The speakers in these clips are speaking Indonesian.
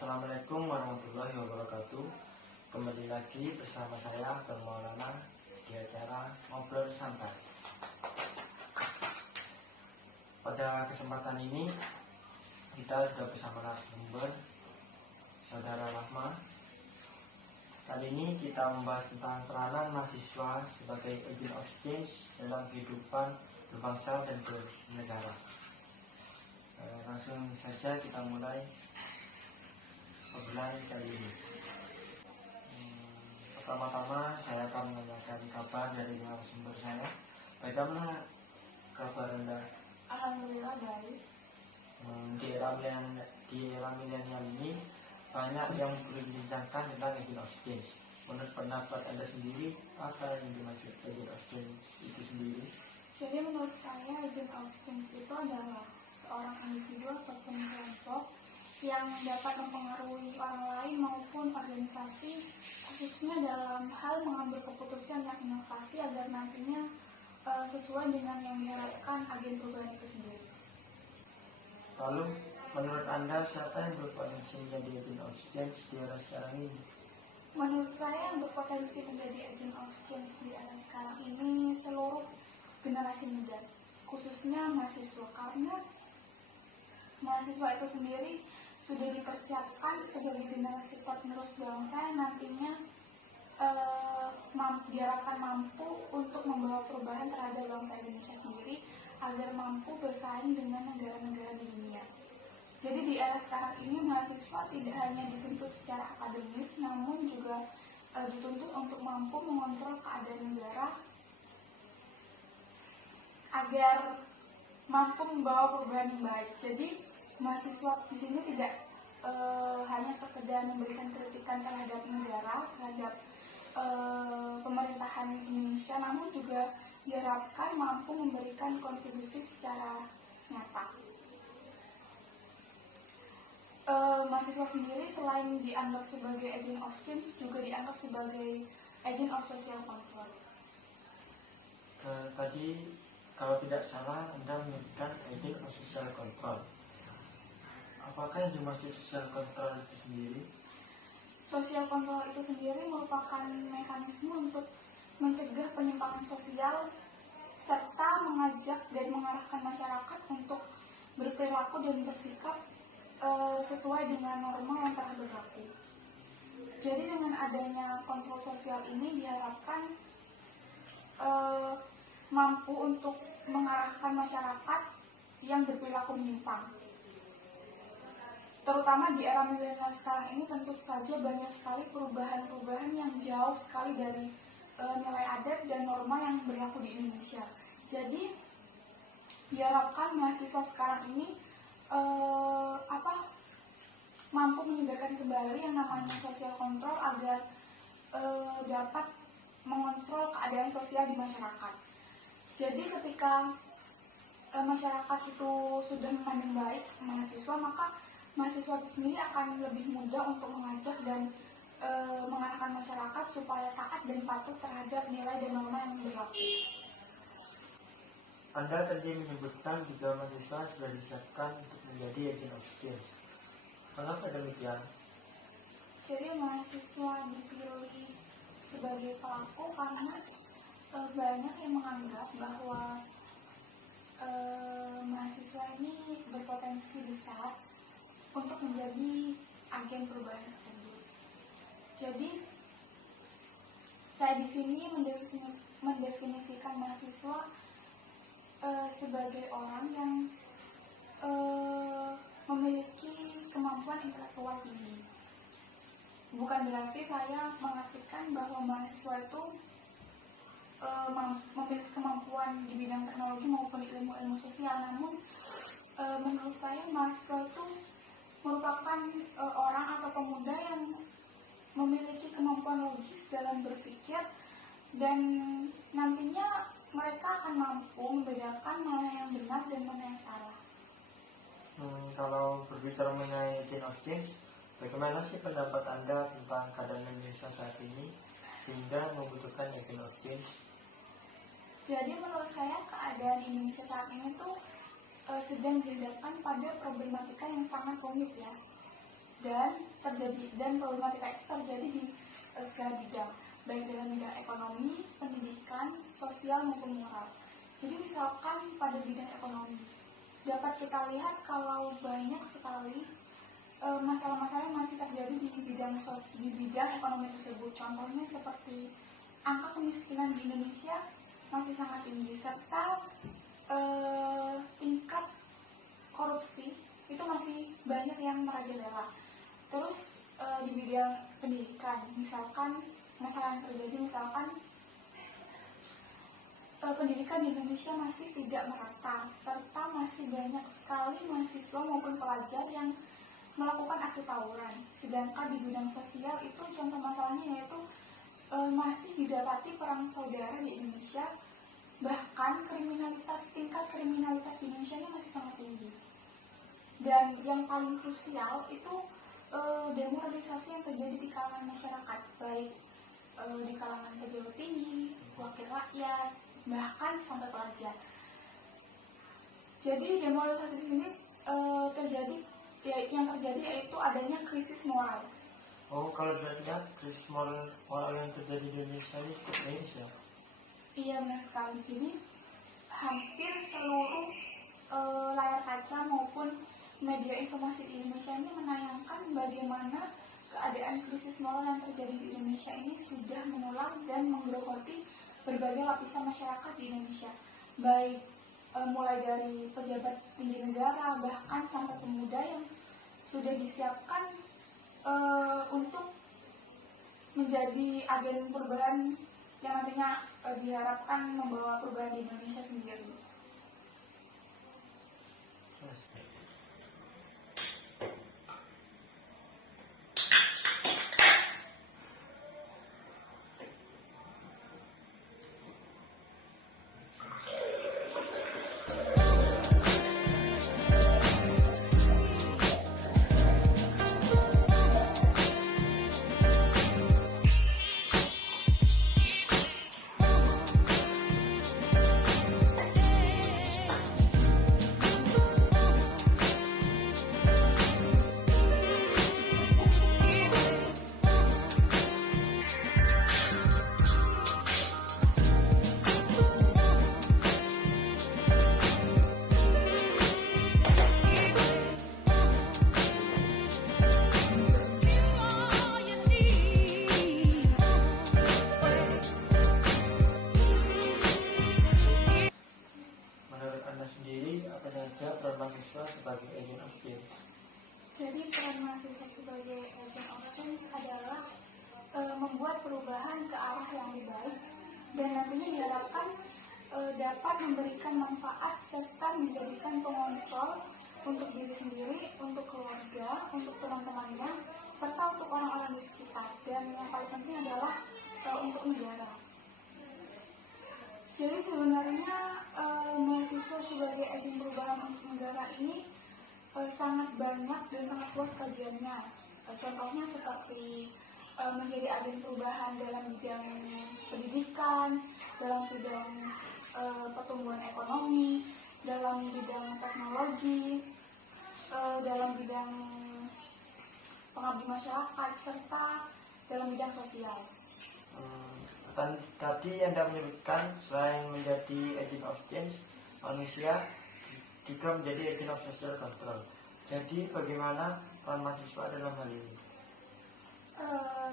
Assalamualaikum warahmatullahi wabarakatuh. Kembali lagi bersama saya Abdul Maulana di acara Ngobrol Santai. Pada kesempatan ini kita sudah bersama narasumber Saudara Rahma. Kali ini kita membahas tentang peranan mahasiswa sebagai agent of change dalam kehidupan berbangsa dan bernegara. Langsung saja kita mulai obrolan kali ini. Pertama-tama saya akan menanyakan kabar dari narasumber saya. Bagaimana kabar Anda? Alhamdulillah baik. Di era milenial ini banyak yang berbincangkan tentang agent of change. Menurut pendapat Anda sendiri, apa yang dimaksud agent of change itu sendiri? Jadi menurut saya agent of change itu adalah seorang individu ataupun kelompok yang dapat mempengaruhi orang lain maupun organisasi, khususnya dalam hal mengambil keputusan yang inovasi agar nantinya sesuai dengan yang diharapkan agen perubahan itu sendiri. Lalu, menurut Anda siapa yang berpotensi menjadi agent of change di era sekarang ini? Menurut saya yang berpotensi menjadi agent of change di era sekarang ini seluruh generasi muda, khususnya mahasiswa, karena mahasiswa itu sendiri sudah dipersiapkan sebagai generasi penerus bangsa yang nantinya diharapkan mampu untuk membawa perubahan terhadap bangsa Indonesia sendiri agar mampu bersaing dengan negara-negara di dunia. Jadi di era sekarang ini mahasiswa tidak hanya dituntut secara akademis, namun juga dituntut untuk mampu mengontrol keadaan negara agar mampu membawa perubahan yang baik. Jadi mahasiswa di sini tidak hanya sekedar memberikan kritikan terhadap negara, terhadap pemerintahan Indonesia, namun juga diharapkan mampu memberikan kontribusi secara nyata. Mahasiswa sendiri selain dianggap sebagai agent of change juga dianggap sebagai agent of social control. Tadi kalau tidak salah Anda menyebutkan agent of social control. Apakah yang dimaksud social control itu sendiri? Social control itu sendiri merupakan mekanisme untuk mencegah penyimpangan sosial serta mengajak dan mengarahkan masyarakat untuk berperilaku dan bersikap sesuai dengan norma yang telah berlaku. Jadi dengan adanya kontrol sosial ini diharapkan mampu untuk mengarahkan masyarakat yang berperilaku menyimpang. Terutama di era milenial sekarang ini tentu saja banyak sekali perubahan-perubahan yang jauh sekali dari nilai adat dan norma yang berlaku di Indonesia. Jadi diharapkan mahasiswa sekarang ini mampu menyedarkan kembali yang namanya social control agar dapat mengontrol keadaan sosial di masyarakat. Jadi ketika masyarakat itu sudah memandang baik mahasiswa, maka mahasiswa sendiri akan lebih mudah untuk mengajak dan mengarahkan masyarakat supaya taat dan patuh terhadap nilai dan norma yang berlaku. Anda tadi menyebutkan juga mahasiswa sudah disiapkan untuk menjadi agent of change. Kenapa demikian? Jadi mahasiswa dipilih sebagai pelaku karena banyak yang menganggap bahwa mahasiswa ini berpotensi besar untuk menjadi agen perubahan tersebut. Jadi saya di sini mendefinisikan mahasiswa sebagai orang yang memiliki kemampuan intelektual tinggi. Bukan berarti saya mengartikan bahwa mahasiswa itu memiliki kemampuan di bidang teknologi maupun ilmu-ilmu sosial, namun menurut saya mahasiswa itu merupakan orang atau pemuda yang memiliki kemampuan logis dalam berpikir dan nantinya mereka akan mampu membedakan mana yang benar dan mana yang salah. Kalau berbicara mengenai agent of change, bagaimana sih pendapat Anda tentang keadaan Indonesia saat ini sehingga membutuhkan agent of change? Jadi menurut saya keadaan Indonesia saat ini tuh sedang dihadapkan pada problematika yang sangat rumit ya. dan problematika itu terjadi di segala bidang, baik dalam bidang ekonomi, pendidikan, sosial maupun moral. Jadi misalkan pada bidang ekonomi dapat kita lihat kalau banyak sekali masalah-masalah yang masih terjadi di bidang ekonomi tersebut. Contohnya seperti angka kemiskinan di Indonesia masih sangat tinggi, serta tingkat korupsi itu masih banyak yang merajalela. Terus di bidang pendidikan, misalkan masalah yang terjadi, misalkan pendidikan di Indonesia masih tidak merata, serta masih banyak sekali mahasiswa maupun pelajar yang melakukan aksi tawuran. Sedangkan di bidang sosial itu contoh masalahnya yaitu masih didapati perang saudara di Indonesia, bahkan tingkat kriminalitas di Indonesia ini masih sangat tinggi. Dan yang paling krusial itu demoralisasi yang terjadi di kalangan masyarakat, baik di kalangan pejabat tinggi, wakil rakyat, bahkan sampai pelajar. Jadi demoralisasi ini yang terjadi yaitu adanya krisis moral. Oh, kalau dilihat krisis moral yang terjadi di Indonesia ini cukup serius ya? Iya, benar sekali. Jadi hampir seluruh layar kaca maupun media informasi di Indonesia ini menayangkan bagaimana keadaan krisis moral yang terjadi di Indonesia ini sudah menular dan menggerogoti berbagai lapisan masyarakat di Indonesia, baik mulai dari pejabat tinggi negara bahkan sampai pemuda yang sudah disiapkan untuk menjadi agen perubahan yang nantinya diharapkan membawa perubahan di Indonesia sendiri. Sebagai agent of change. Jadi peran mahasiswa sebagai agent of change adalah membuat perubahan ke arah yang lebih baik dan nantinya diharapkan dapat memberikan manfaat serta menjadikan pengontrol untuk diri sendiri, untuk keluarga, untuk teman-temannya, serta untuk orang-orang di sekitar. Dan yang paling penting adalah untuk negara. Jadi sebenarnya mahasiswa sebagai agen perubahan untuk negara ini sangat banyak dan sangat luas kajiannya. Contohnya seperti menjadi agen perubahan dalam bidang pendidikan, dalam bidang pertumbuhan ekonomi, dalam bidang teknologi, dalam bidang pengabdi masyarakat, serta dalam bidang sosial. Tadi Anda menyebutkan selain menjadi agent of change, manusia juga menjadi agent of social control. Jadi bagaimana peran mahasiswa dalam hal ini?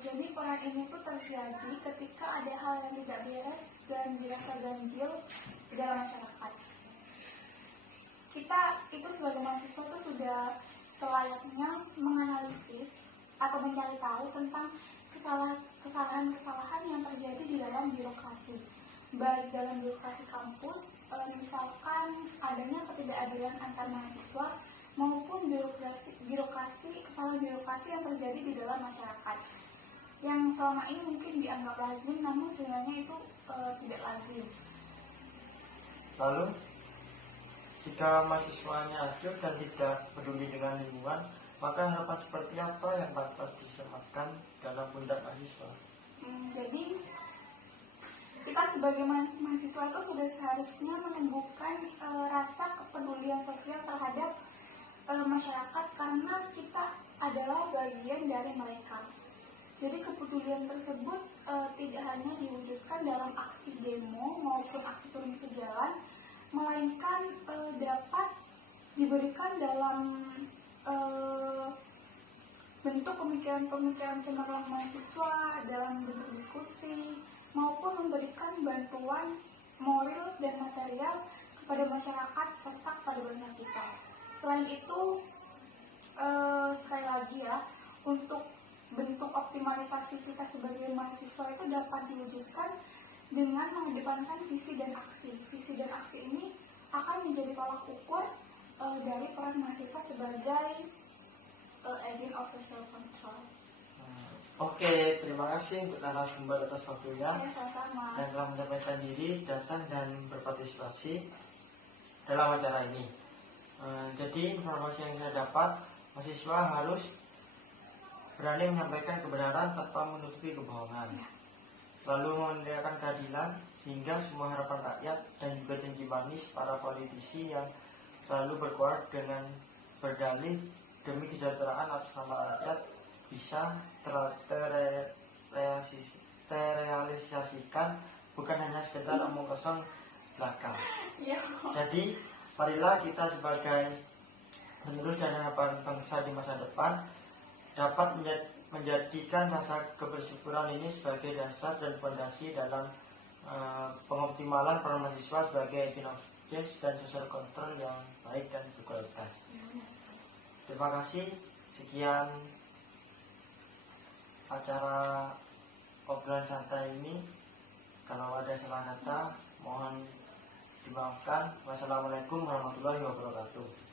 Jadi peran ini tuh terjadi ketika ada hal yang tidak beres dan dirasa ganjil di dalam masyarakat. Kita itu sebagai mahasiswa tuh sudah selayaknya menganalisis atau mencari tahu tentang kesalahan-kesalahan yang terjadi di dalam birokrasi, baik dalam birokrasi kampus, misalkan adanya ketidakadilan antar mahasiswa, maupun kesalahan birokrasi yang terjadi di dalam masyarakat, yang selama ini mungkin dianggap lazim, namun sebenarnya itu tidak lazim. Lalu, jika mahasiswanya acuh dan tidak peduli dengan lingkungan, maka harapan seperti apa yang pantas disematkan dalam pundak mahasiswa? Jadi kita sebagai mahasiswa itu sudah seharusnya menumbuhkan rasa kepedulian sosial terhadap masyarakat, karena kita adalah bagian dari mereka. Jadi kepedulian tersebut tidak hanya diwujudkan dalam aksi demo maupun aksi turun ke jalan, melainkan dapat diberikan dalam bentuk pemikiran-pemikiran cemerlang mahasiswa, dalam bentuk diskusi, maupun memberikan bantuan moral dan material kepada masyarakat serta kepada bangsa kita. Selain itu, sekali lagi ya, untuk bentuk optimalisasi kita sebagai mahasiswa itu dapat diwujudkan dengan mengedepankan visi dan aksi. Visi dan aksi ini akan menjadi tolak ukur dari peran mahasiswa sebagai agent of social control. Oke, terima kasih untuk narasumber atas waktunya Ya, sama-sama. dan telah menyampaikan diri, datang dan berpartisipasi dalam acara ini. Jadi informasi yang saya dapat, mahasiswa harus berani menyampaikan kebenaran tanpa menutupi kebohongan. Selalu menegakkan keadilan sehingga semua harapan rakyat dan juga janji manis para politisi yang selalu berkuar dengan berdalih demi kesejahteraan atas nama rakyat bisa terrealisasikan, bukan hanya sekedar omong kosong belaka. Ya. Jadi marilah kita sebagai penerus dan harapan bangsa di masa depan dapat menjadikan rasa kebersyukuran ini sebagai dasar dan fondasi dalam pengoptimalan peran mahasiswa sebagai agent of change dan social control yang baik dan berkualitas. Terima kasih. Sekian acara obrolan santai ini. Kalau ada salah kata mohon dimaafkan. Wassalamualaikum warahmatullahi wabarakatuh.